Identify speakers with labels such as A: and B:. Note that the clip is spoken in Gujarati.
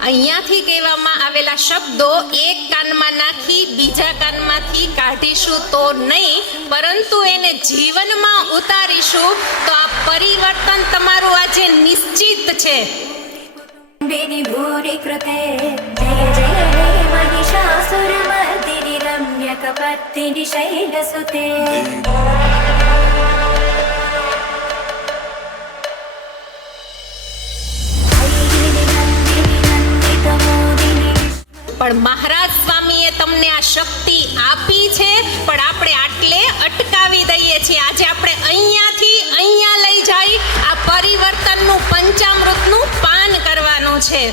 A: અહીંયાથી કહેવામાં આવેલા શબ્દો એક કાનમાં નાખી બીજા કાનમાંથી કાઢીશું તો નહીં પરંતુ એને જીવનમાં ઉતારીશું તો આ પરિવર્તન તમારું આજે નિશ્ચિત છે
B: बिनि भूरि कृते जय जय हे महिषासुरमर्दिनि रम्यकपर्दिनि शैलसुते
A: પણ મહારાજ સ્વામીએ તમને આ શક્તિ આપી છે, પણ આપણે આટલે અટકાવી દઈએ છીએ. આજે આપણે અહીંયાથી અહીંયા લઈ જઈ, આ પરિવર્તનનું પંચામૃતનું પાન કરવાનું છે.